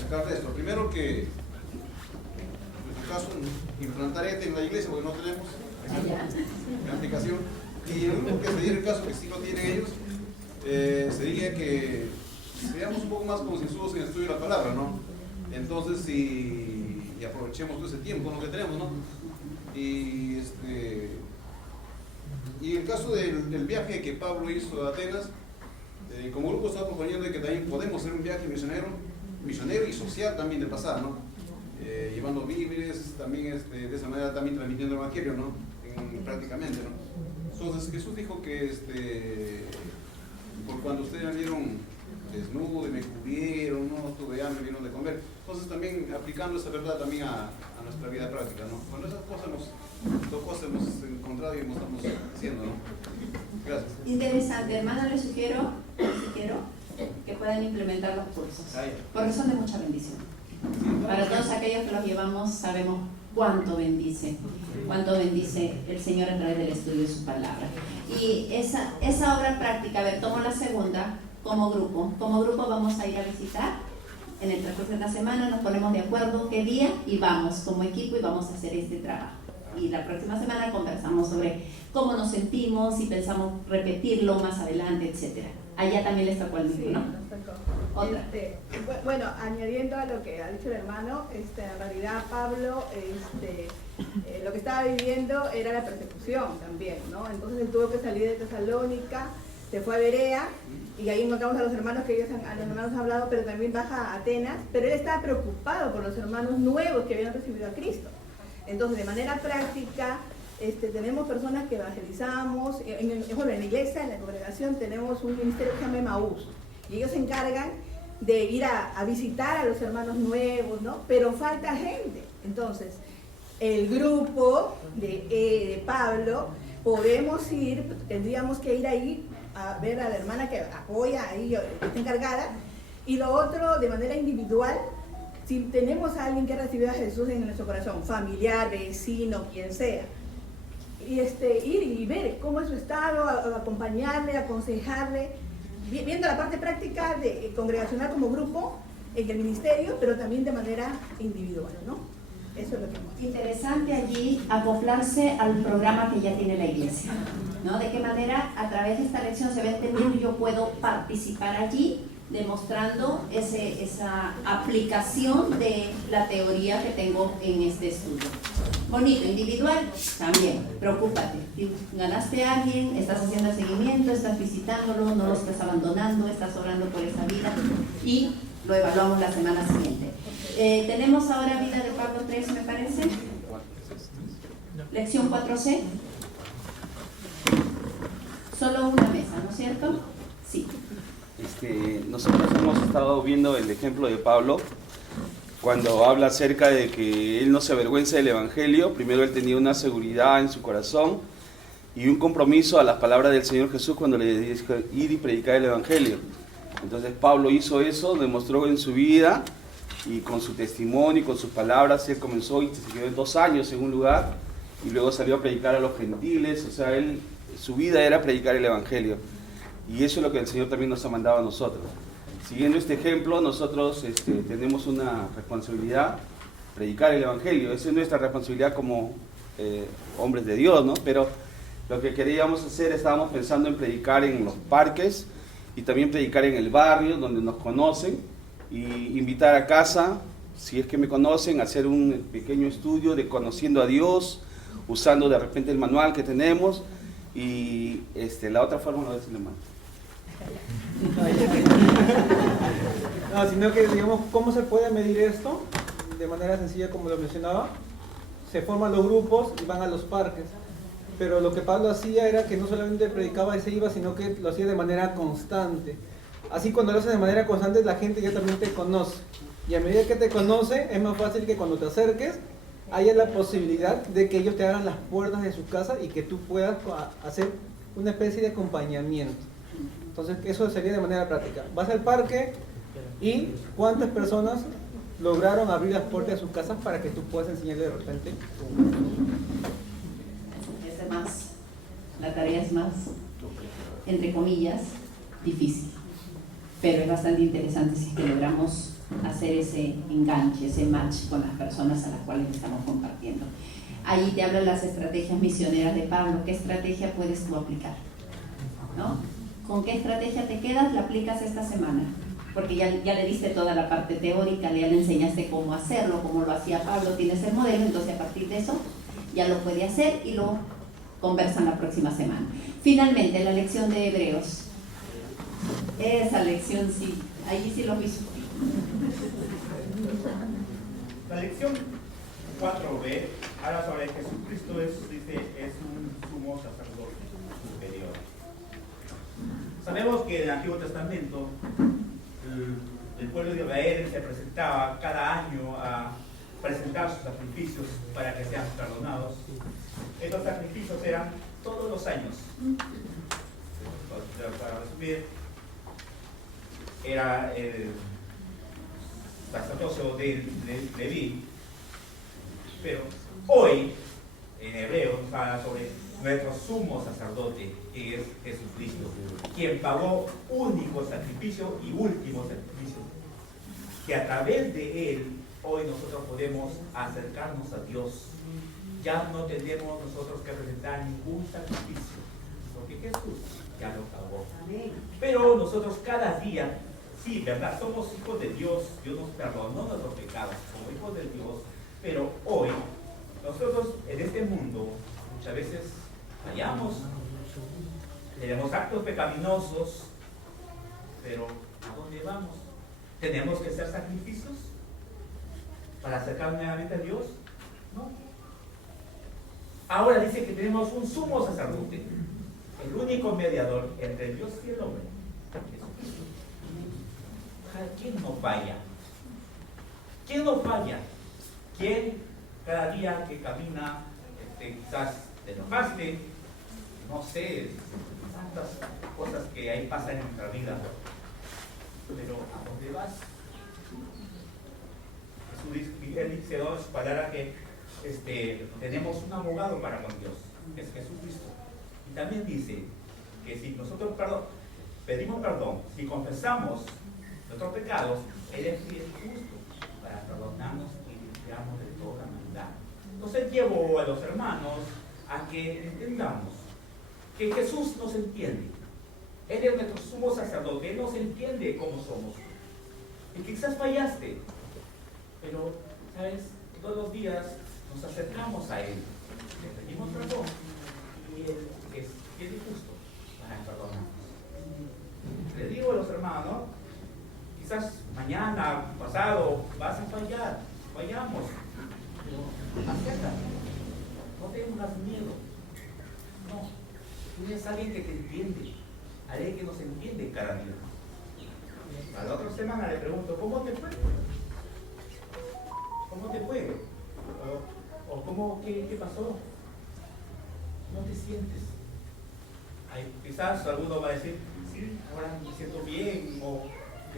sacar de esto. Primero, que en nuestro caso, implantar en la iglesia, porque no tenemos una aplicación, y el único que se diera el caso que sí lo tienen ellos, sería que seamos un poco más concienzudos en el estudio de la palabra, ¿no? Entonces, y aprovechemos todo ese tiempo, ¿no?, que tenemos, ¿no? Y en el caso del viaje que Pablo hizo a Atenas, como grupo estaba proponiendo que también podemos hacer un viaje misionero y social también de pasar, ¿no? Llevando víveres, también de esa manera también transmitiendo el evangelio, ¿no? Prácticamente, ¿no? Entonces Jesús dijo que por cuando ustedes me vieron desnudo y me cubrieron, no tuve hambre, vieron de comer. Entonces también aplicando esa verdad también a nuestra vida práctica, ¿no? Bueno, esas cosas hemos encontrado y estamos haciendo, ¿no? Gracias. Interesante, hermano, les sugiero que puedan implementar los cursos, porque son de mucha bendición. Para todos aquellos que los llevamos, sabemos cuánto bendice el Señor a través del estudio de su palabra. Y esa obra práctica, a ver, tomo la segunda. Como grupo vamos a ir a visitar en el transcurso de la semana, nos ponemos de acuerdo qué día y vamos como equipo y vamos a hacer este trabajo. Y la próxima semana conversamos sobre cómo nos sentimos, si pensamos repetirlo más adelante, etcétera. Allá también les tocó el mismo, ¿no? Otra. Bueno, añadiendo a lo que ha dicho el hermano, en realidad Pablo, lo que estaba viviendo era la persecución también, ¿no? Entonces él tuvo que salir de Tesalónica, se fue a Berea, y ahí encontramos a los hermanos que a los hermanos han hablado, pero también baja a Atenas, pero él estaba preocupado por los hermanos nuevos que habían recibido a Cristo. Entonces, de manera práctica, tenemos personas que evangelizamos, en la iglesia, en la congregación, tenemos un ministerio que se llama Emaús, y ellos se encargan de ir a visitar a los hermanos nuevos, ¿no? Pero falta gente. Entonces, el grupo de Pablo, podemos ir, tendríamos que ir ahí a ver a la hermana que apoya ahí, que está encargada, y lo otro de manera individual, si tenemos a alguien que ha recibido a Jesús en nuestro corazón, familiar, vecino, quien sea, y ir y ver cómo es su estado, acompañarle, aconsejarle, viendo la parte práctica de congregacional como grupo en el ministerio, pero también de manera individual, ¿no? Eso es lo que hemos. Interesante allí acoplarse al programa que ya tiene la iglesia, ¿no? De qué manera a través de esta lección se va a entender y yo puedo participar allí, demostrando esa aplicación de la teoría que tengo en este estudio. Bonito, individual, también, preocúpate. Si ganaste a alguien, estás haciendo el seguimiento, estás visitándolo, no lo estás abandonando, estás orando por esa vida y lo evaluamos la semana siguiente. Tenemos ahora vida de Pablo 3, me parece. Lección 4C. Solo una mesa, ¿no es cierto? Sí. Nosotros hemos estado viendo el ejemplo de Pablo cuando habla acerca de que él no se avergüenza del Evangelio. Primero él tenía una seguridad en su corazón y un compromiso a las palabras del Señor Jesús cuando le dijo ir y predicar el Evangelio. Entonces Pablo hizo eso, demostró en su vida y con su testimonio y con sus palabras. Él comenzó y se quedó 2 años en un lugar y luego salió a predicar a los gentiles. O sea, su vida era predicar el Evangelio, y eso es lo que el Señor también nos ha mandado a nosotros. Siguiendo este ejemplo, nosotros tenemos una responsabilidad, predicar el Evangelio. Esa es nuestra responsabilidad como hombres de Dios, ¿no? Pero lo que queríamos hacer, estábamos pensando en predicar en los parques y también predicar en el barrio donde nos conocen, y invitar a casa, si es que me conocen, a hacer un pequeño estudio de conociendo a Dios, usando de repente el manual que tenemos, y la otra forma no decirle más. No, sino que digamos, ¿cómo se puede medir esto? De manera sencilla, como lo mencionaba, se forman los grupos y van a los parques. Pero lo que Pablo hacía era que no solamente predicaba y se iba, sino que lo hacía de manera constante. Así, cuando lo haces de manera constante, la gente ya también te conoce. Y a medida que te conoce, es más fácil que cuando te acerques, haya la posibilidad de que ellos te abran las puertas de su casa y que tú puedas hacer una especie de acompañamiento. Entonces, eso sería de manera práctica. Vas al parque y ¿cuántas personas lograron abrir las puertas de sus casas para que tú puedas enseñarle de repente? La tarea es más, entre comillas, difícil, pero es bastante interesante si es que logramos hacer ese enganche, ese match con las personas a las cuales estamos compartiendo. Ahí te hablan las estrategias misioneras de Pablo. ¿Qué estrategia puedes tú aplicar? ¿No? ¿Con qué estrategia te quedas? La aplicas esta semana, porque ya le diste toda la parte teórica, ya le enseñaste cómo hacerlo, cómo lo hacía Pablo, tienes el modelo, entonces a partir de eso ya lo puede hacer y lo conversan la próxima semana. Finalmente, la lección de Hebreos. Esa lección sí, allí sí lo hizo. La lección 4b habla sobre Jesucristo, es un sumo sacerdote superior. Sabemos que en el Antiguo Testamento el pueblo de Israel se presentaba cada año a presentar sus sacrificios para que sean perdonados. Estos sacrificios eran todos los años. Para resumir, era el sacerdocio de Leví. Pero hoy, en hebreo, nos habla sobre nuestro sumo sacerdote, que es Jesucristo, quien pagó único sacrificio y último sacrificio, que a través de él hoy nosotros podemos acercarnos a Dios. Ya no tenemos nosotros que presentar ningún sacrificio, porque Jesús ya lo pagó. Pero nosotros cada día, sí, ¿verdad? Somos hijos de Dios, Dios nos perdonó nuestros pecados como hijos de Dios, pero hoy nosotros en este mundo muchas veces fallamos, tenemos actos pecaminosos, pero ¿a dónde vamos? ¿Tenemos que hacer sacrificios para acercar nuevamente a Dios? No. Ahora dice que tenemos un sumo sacerdote, el único mediador entre Dios y el hombre, Jesucristo. ¿Quién no falla? ¿Quién no falla? ¿Quién cada día que camina quizás te enojaste? No sé, tantas cosas que ahí pasan en nuestra vida. Pero ¿a dónde vas? Él dice en su palabra que tenemos un abogado para con Dios, que es Jesucristo. Y también dice que si nosotros pedimos perdón, si confesamos nuestros pecados, Él es fiel y justo para perdonarnos y limpiarnos de toda maldad. Entonces llevo a los hermanos a que entendamos que Jesús nos entiende. Él es nuestro sumo sacerdote, Él nos entiende cómo somos. Y quizás fallaste, pero, ¿sabes? Todos los días nos acercamos a Él, le pedimos perdón y Él es fiel y justo para perdonarnos. Le digo a los hermanos, quizás mañana, pasado, vas a fallar, fallamos, pero acéptate, no tengas miedo. No, tú eres alguien que te entiende, alguien que nos entiende cada día. A la otra semana le pregunto, ¿cómo te fue? ¿Cómo te fue? ¿O qué pasó? ¿Cómo te sientes? quizás alguno va a decir, sí, ahora me siento bien, o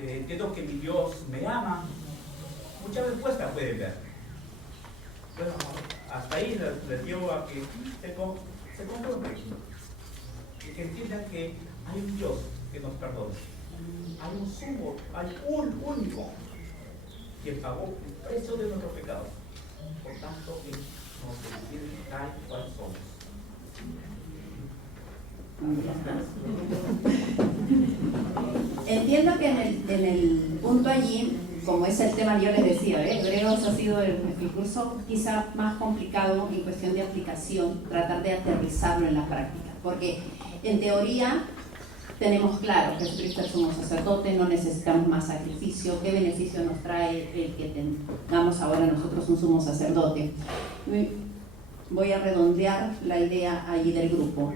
entiendo que mi Dios me ama. Muchas respuestas pueden ver. Bueno, hasta ahí les llevo a que se conformen y que entiendan que hay un Dios que nos perdona. Hay un único quien pagó el precio de nuestros pecados. Por tanto, que nos recibe tal cual somos. Entiendo que en el punto allí, como es el tema, yo les decía, Hebreos ha sido el curso quizá más complicado en cuestión de aplicación, tratar de aterrizarlo en la práctica, porque en teoría tenemos claro que Jesucristo es sumo sacerdote, no necesitamos más sacrificio. ¿Qué beneficio nos trae el que tengamos ahora nosotros un sumo sacerdote? Voy a redondear la idea allí del grupo.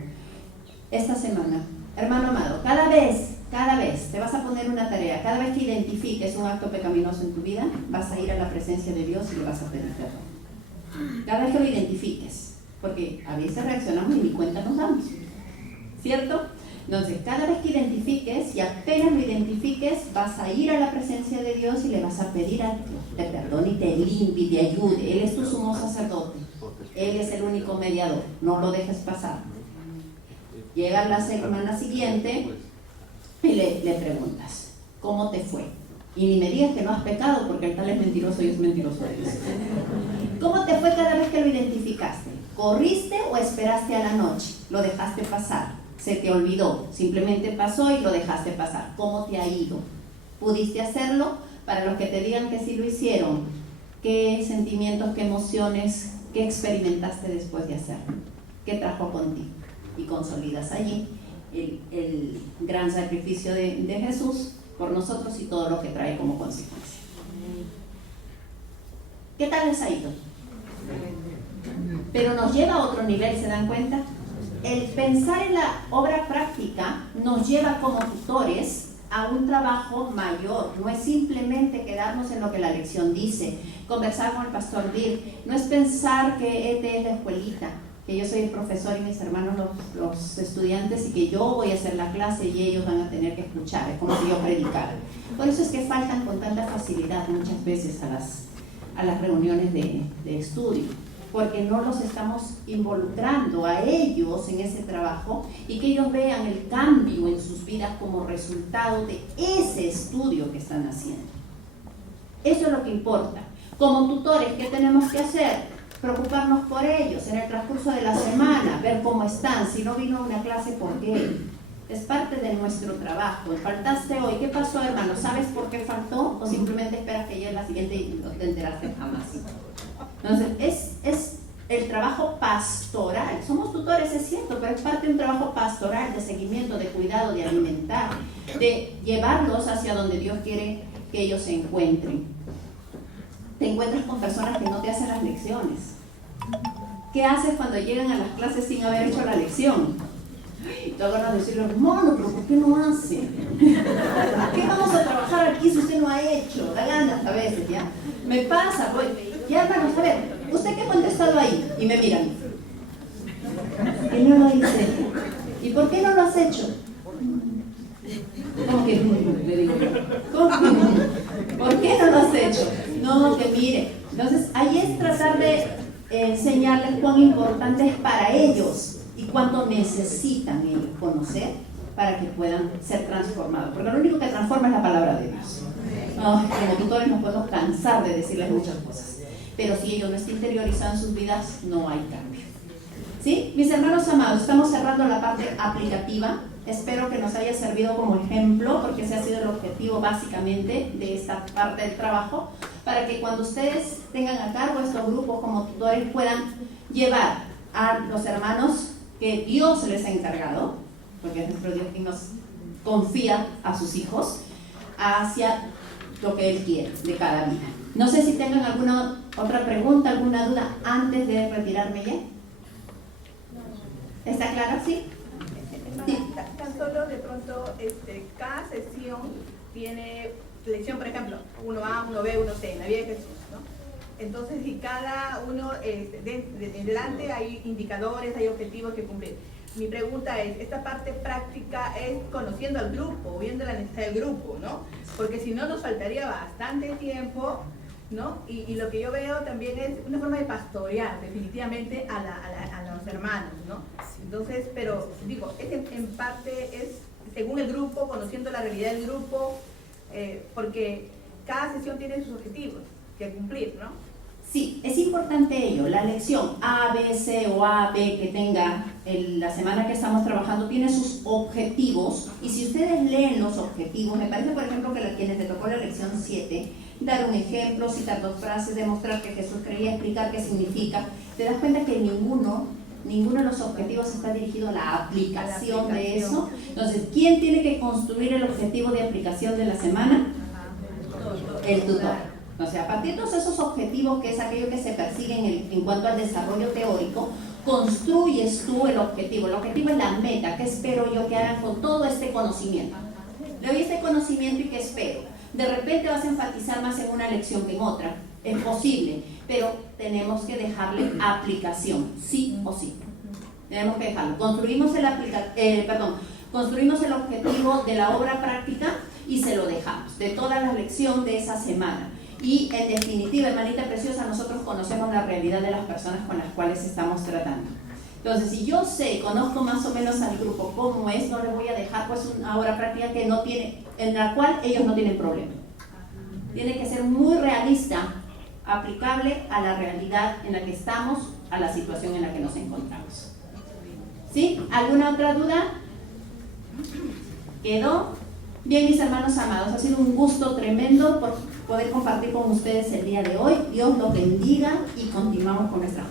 Esta semana, hermano amado, cada vez te vas a poner una tarea, cada vez que identifiques un acto pecaminoso en tu vida, vas a ir a la presencia de Dios y le vas a pedir perdón. Cada vez que lo identifiques, porque a veces reaccionamos y ni cuenta nos damos, ¿cierto? Entonces, cada vez que identifiques, y apenas lo identifiques, vas a ir a la presencia de Dios y le vas a pedir a Dios te perdone y te limpie y te ayude. Él es tu sumo sacerdote, Él es el único mediador, no lo dejes pasar. Llega la semana siguiente y le preguntas, ¿cómo te fue? Y ni me digas que no has pecado, porque el tal es mentiroso y es mentiroso. ¿Cómo te fue cada vez que lo identificaste? ¿Corriste o esperaste a la noche? ¿Lo dejaste pasar? ¿Se te olvidó? Simplemente pasó y lo dejaste pasar. ¿Cómo te ha ido? ¿Pudiste hacerlo? Para los que te digan que sí lo hicieron, ¿qué sentimientos, qué emociones, qué experimentaste después de hacerlo? ¿Qué trajo contigo? Y consolidas allí el gran sacrificio de Jesús por nosotros y todo lo que trae como consecuencia. ¿Qué tal les ha ido? Pero nos lleva a otro nivel, ¿se dan cuenta? El pensar en la obra práctica nos lleva como tutores a un trabajo mayor. No es simplemente quedarnos en lo que la lección dice, conversar con el pastor Bill, no es pensar que este es la escuelita, que yo soy el profesor y mis hermanos los estudiantes y que yo voy a hacer la clase y ellos van a tener que escuchar, es como si yo predicara. Por eso es que faltan con tanta facilidad muchas veces a las reuniones de estudio, porque no los estamos involucrando a ellos en ese trabajo y que ellos vean el cambio en sus vidas como resultado de ese estudio que están haciendo. Eso es lo que importa. Como tutores, ¿qué tenemos que hacer? Preocuparnos por ellos en el transcurso de la semana, ver cómo están. Si no vino a una clase, ¿por qué? Es parte de nuestro trabajo. Faltaste hoy, ¿qué pasó, hermano? ¿Sabes por qué faltó? ¿O simplemente esperas que llegue la siguiente y no te enteraste jamás? Entonces, es el trabajo pastoral. Somos tutores, es cierto, pero es parte de un trabajo pastoral, de seguimiento, de cuidado, de alimentar, de llevarlos hacia donde Dios quiere que ellos se encuentren. Te encuentras con personas que no te hacen las lecciones. ¿Qué haces cuando llegan a las clases sin haber hecho la lección? Te van a decirle, hermano, pero ¿por qué no hace? ¿Qué vamos a trabajar aquí si usted no ha hecho? Da ganas a veces, ¿ya? Me pasa, voy, ya hermanos, a ver, ¿usted qué ha contestado ahí? Y me miran. ¿Qué no lo hice? ¿Y por qué no lo has hecho? ¿Cómo que? Le digo yo. ¿Cómo que? ¿Por qué no lo has hecho? No, que mire. Entonces, ahí es tratar de enseñarles cuán importante es para ellos y cuánto necesitan ellos conocer para que puedan ser transformados. Porque lo único que transforma es la palabra de Dios. Como tutores nos podemos cansar de decirles muchas cosas, pero si ellos no están interiorizados en sus vidas, no hay cambio. ¿Sí? Mis hermanos amados, estamos cerrando la parte aplicativa. Espero que nos haya servido como ejemplo, porque ese ha sido el objetivo básicamente de esta parte del trabajo, para que cuando ustedes tengan a cargo estos grupos como tutores puedan llevar a los hermanos que Dios les ha encargado, porque es nuestro Dios quien nos confía a sus hijos, hacia lo que Él quiere de cada vida. No sé si tengan alguna otra pregunta, alguna duda antes de retirarme ya. ¿Está claro? ¿Sí? Sí. Tan solo de pronto cada sesión tiene lección, por ejemplo, 1A, 1B, 1C, en la vida de Jesús, ¿no? Entonces, y cada uno, en delante hay indicadores, hay objetivos que cumplir. mi pregunta es, esta parte práctica es conociendo al grupo, viendo la necesidad del grupo, ¿no? Porque si no nos faltaría bastante tiempo, ¿no? Y lo que yo veo también es una forma de pastorear definitivamente a los hermanos, ¿no? Entonces, pero digo, en parte es según el grupo, conociendo la realidad del grupo, porque cada sesión tiene sus objetivos que cumplir, ¿no? Sí, es importante ello. La lección A, B, C o A, B que tenga la semana que estamos trabajando tiene sus objetivos, y si ustedes leen los objetivos, me parece por ejemplo que a quienes les tocó la lección 7, dar un ejemplo, citar 2 frases, demostrar que Jesús creía, explicar qué significa, te das cuenta que ninguno de los objetivos está dirigido a la aplicación de eso. Entonces, ¿quién tiene que construir el objetivo de aplicación de la semana? El tutor. O sea, a partir de todos esos objetivos, que es aquello que se persigue en cuanto al desarrollo teórico, construyes tú el objetivo. El objetivo es la meta. ¿Qué espero yo que hagan con todo este conocimiento? Le doy este conocimiento y ¿qué espero? De repente vas a enfatizar más en una lección que en otra. Es posible, pero tenemos que dejarle aplicación, sí o sí. Tenemos que dejarlo. Construimos el objetivo de la obra práctica y se lo dejamos, de toda la lección de esa semana. Y en definitiva, hermanita preciosa, nosotros conocemos la realidad de las personas con las cuales estamos tratando. Entonces, si yo conozco más o menos al grupo cómo es, no les voy a dejar pues una obra práctica que no tiene, en la cual ellos no tienen problema. Tiene que ser muy realista, aplicable a la realidad en la que estamos, a la situación en la que nos encontramos. ¿Sí? ¿Alguna otra duda? ¿Quedó? Bien, mis hermanos amados, ha sido un gusto tremendo por poder compartir con ustedes el día de hoy. Dios los bendiga y continuamos con nuestra